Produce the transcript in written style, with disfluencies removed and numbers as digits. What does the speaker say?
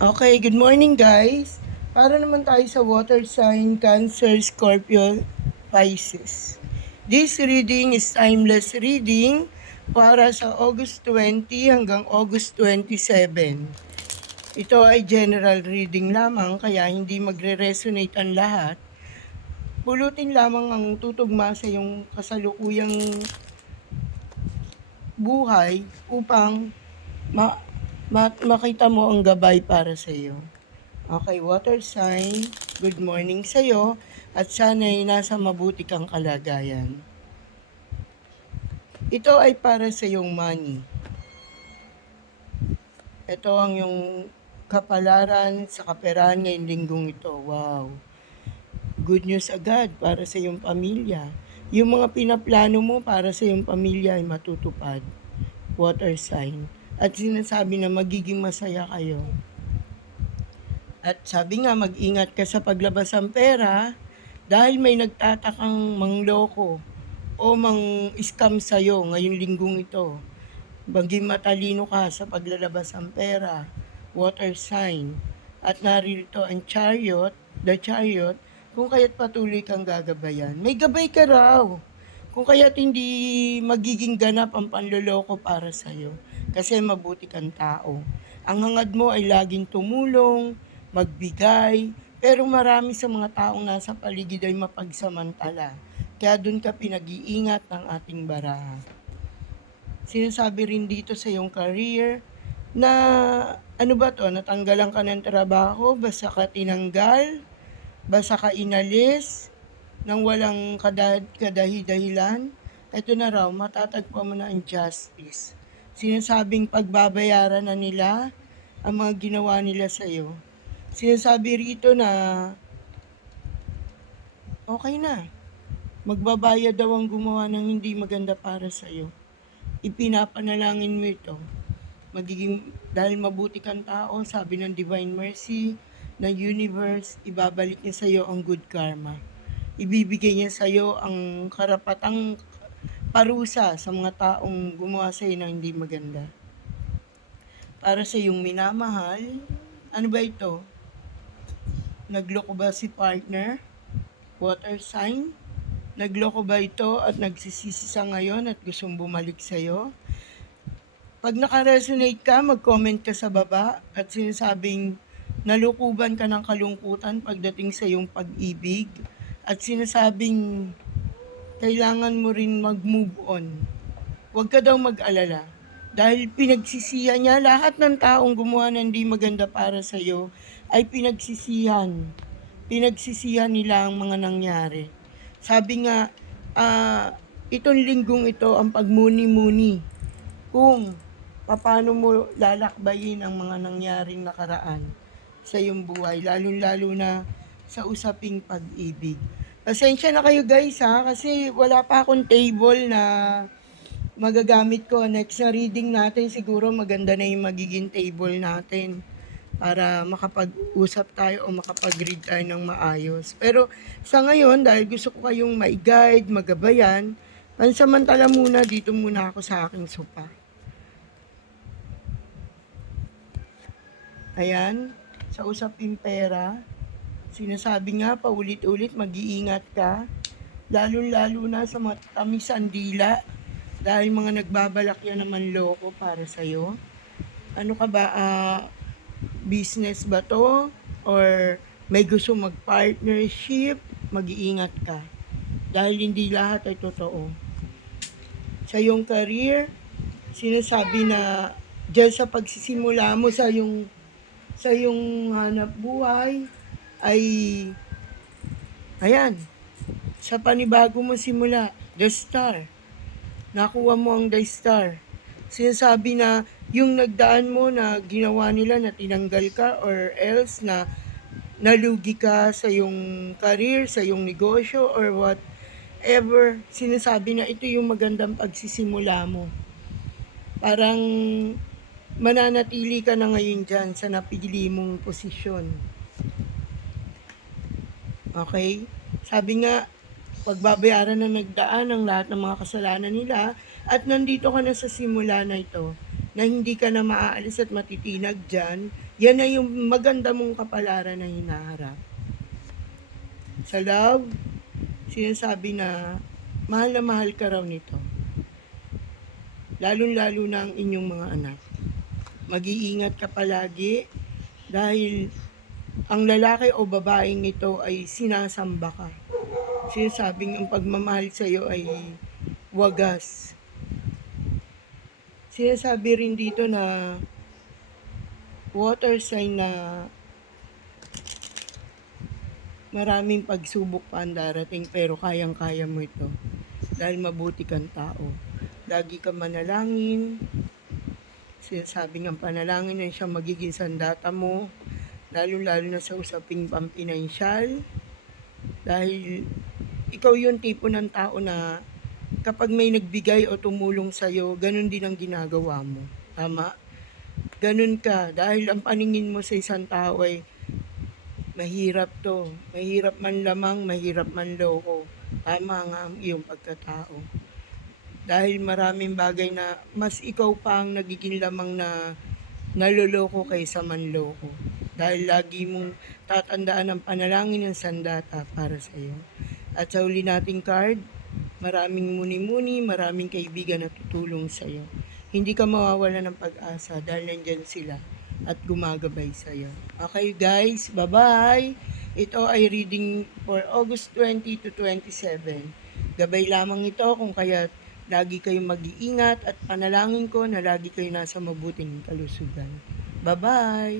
Okay, good morning guys. Para naman tayo sa water sign, Cancer, Scorpio, Pisces. This reading is timeless reading para sa August 20 hanggang August 27. Ito ay general reading lamang kaya hindi magre-resonate ang lahat. Pulutin lamang ang tutugma sa iyong kasalukuyang buhay upang makita mo ang gabay para sa iyo. Okay, water sign, good morning sa'yo at sana'y nasa mabuti kang kalagayan. Ito ay para sa iyong money. Ito ang yung kapalaran sa kaperahan ngayong linggong ito. Wow. Good news agad para sa iyong pamilya. Yung mga pinaplano mo para sa iyong pamilya ay matutupad. Water sign. At sinasabi na magiging masaya kayo. At sabi nga, mag-ingat ka sa paglabas ng pera dahil may nagtatakang mangloko o mang-scam sa'yo ngayong linggong ito. Maging matalino ka sa paglalabas ng pera, water sign. At narito ang chariot, the chariot, kung kaya't patuloy kang gagabayan. May gabay ka raw. Kung kaya't hindi magiging ganap ang panloloko para sa'yo. Kasi mabuti kang tao. Ang hangad mo ay laging tumulong, magbigay, pero marami sa mga taong nasa paligid ay mapagsamantala. Kaya doon ka pinag-iingat ng ating baraha. Sinasabi rin dito sa iyong career na ano ba to, natanggalan ka ng trabaho, basta ka tinanggal, basta ka inalis, nang walang kadahi-dahilan. Ito na raw, matatagpuan mo na ang justice. Sinasabing pagbabayaran na nila ang mga ginawa nila sa iyo. Sinasabi rito na okay na. Magbabayad daw ang gumawa ng hindi maganda para sa iyo. Ipinapanalangin mo ito. Magiging, dahil mabuti kang tao, sabi ng Divine Mercy, ng universe, ibabalik niya sa iyo ang good karma. Ibibigay niya sa iyo ang karapatang parusa sa mga taong gumawa sa iyo ng hindi maganda. Para sa iyong minamahal, ano ba ito? Nagloko ba si partner? Water sign? Nagloko ba ito at nagsisisi sa ngayon at gustong bumalik sa iyo? Pag naka-resonate ka, mag-comment ka sa baba at sinasabing nalukuban ka ng kalungkutan pagdating sa iyong pag-ibig at sinasabing kailangan mo rin mag-move on. Huwag ka daw mag-alala dahil pinagsisihan niya lahat ng taong gumawa ng di maganda para sa iyo ay pinagsisihan nila ang mga nangyari. Sabi nga, itong linggong ito ang pagmuni-muni kung paano mo lalakbayin ang mga nangyaring nakaraan sa iyong buhay, lalo-lalo na sa usaping pag-ibig. Pasensya na kayo guys ha, kasi wala pa akong table na magagamit ko. Next na reading natin, siguro maganda na yung magiging table natin para makapag-usap tayo o makapag-read tayo ng maayos. Pero sa ngayon, dahil gusto ko kayong ma-guide, magabayan, pansamantala muna, dito muna ako sa aking sopa. Ayan, sa usaping pera, sinasabi nga paulit-ulit, mag-iingat ka, lalo-lalo na sa matamis ang dila, dahil mga nagbabalak yan naman loko para sa'yo. Ano ka ba, business ba to? Or may gusto mag-partnership? Mag-iingat ka. Dahil hindi lahat ay totoo. Sa iyong career, sinasabi na dyan sa pagsisimula mo sa iyong hanap buhay ay ayan, sa panibago mo simula, the star. Nakuha mo ang the star. Sinasabi na yung nagdaan mo na ginawa nila na tinanggal ka or else na nalugi ka sa yung career, sa yung negosyo or whatever, sinasabi na ito yung magandang pagsisimula mo. Parang mananatili ka na ngayon dyan sa napili mong posisyon. Okay? Sabi nga, pagbabayaran na nagdaan ang lahat ng mga kasalanan nila at nandito ka na sa simula na ito na hindi ka na maaalis at matitinag dyan, Yan na yung maganda mong kapalaran na hinaharap. Sa love, sinasabi na mahal ka raw nito. Lalong-lalo na ang inyong mga anak. Mag-iingat ka palagi dahil ang lalaki o babaeng ito ay sinasamba ka. Sinasabing ang pagmamahal sa iyo ay wagas. Sinasabi rin dito na water sign na maraming pagsubok pa ang darating pero kayang-kaya mo ito dahil mabuti kang tao. Lagi kang manalangin. Sinasabing ang panalangin ay siyang magiging sandata mo, lalo-lalo na sa usaping pampinansyal. Dahil ikaw yung tipo ng tao na kapag may nagbigay o tumulong sa'yo, ganun din ang ginagawa mo. Tama? Ganun ka. Dahil ang paningin mo sa isang tao ay mahirap to. Mahirap man lamang, mahirap man loko. Tama nga ang iyong pagkatao. Dahil maraming bagay na mas ikaw pa ang nagiging lamang na naloloko kaysa manloko. Dahil lagi mong tatandaan ang panalangin ng sandata para sa iyo. At sa huli nating card, maraming muni-muni, maraming kaibigan na tutulong sa iyo. Hindi ka mawawala ng pag-asa dahil nandyan sila at gumagabay sa iyo. Okay guys, bye-bye! Ito ay reading for August 20 to 27. Gabay lamang ito kung kaya lagi kayong mag-iingat at panalangin ko na lagi kayo nasa mabuting kalusugan. Bye-bye!